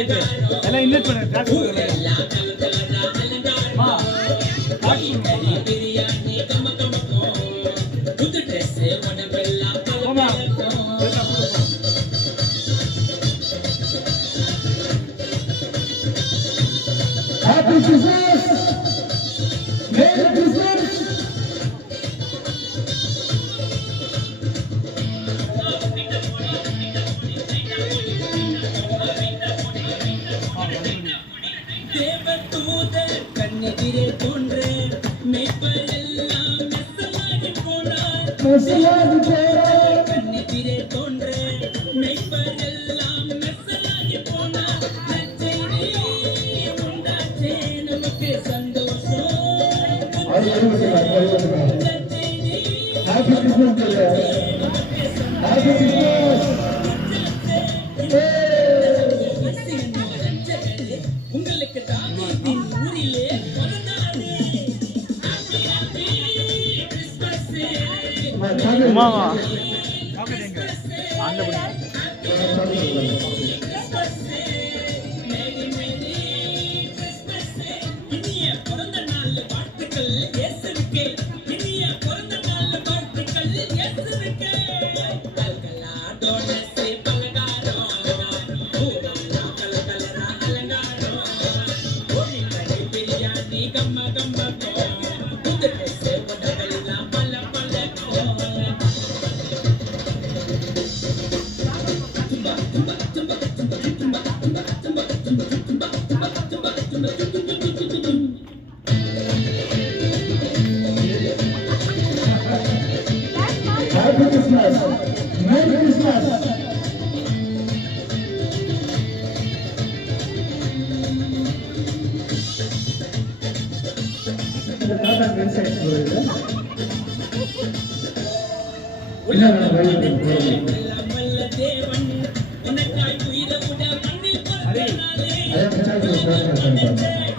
எல்லாம் இன்வைட் பண்ணு. Happy Christmas! Merry Christmas! தேவதூத கண்ணெதிரே தோன்ற மேய்ப்பரெல்லாம் மெஸ்ஸலாகி போனார். கண்ணெதிரே தோன்ற மேய்ப்பரெல்லாம் மெஸ்ஸலாகி போனார். நற்செய்தி உண்டாச்சே நமக்கு சந்தோஷம். நற்செய்தி Happy Christmas! Happy Christmas! உங்களுக்கு தாவீதின் ஊரிலே பிறந்தாரே. Happy happy Christmas. உமாவா சாக்லேட் எங்க அந்த பண்ணி இனிய பிறந்த நாள் வாழ்த்துக்கள் இயேசுவுக்கே. இனிய பிறந்த நாள் வாழ்த்துக்கள் இயேசுவுக்கே. கல்கலாடோட பலகாரம் ஊரெல்லாம் கலகலரா அலங்காரம். கோழிக்கறி பிரியாணி கம்ம கம்ம புது ட்ரெஸ் உடம்பெல்லாம் பல பல Happy Christmas! Merry Christmas! எல்லாம் வல்ல தேவன் உனக்காய் உயிரவுட மண்ணில் பிறந்தாரே.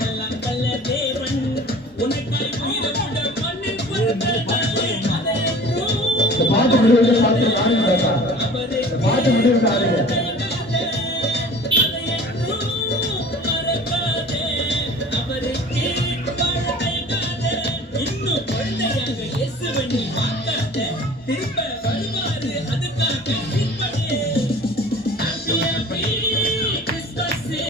எல்லாம் வல்ல தேவன் உனக்காய் உயிரவுட மண்ணில் பிறந்தாரே. இந்த பாட்டு முடிவு பார்த்து நானும் கேட்பேன். அவரே இந்த பாட்டு முடிவு நானுங்க. மறக்காதே, அவருக்கு வாழ தயங்காதே. இன்னும் குழந்தையாக இயேசுவை நீ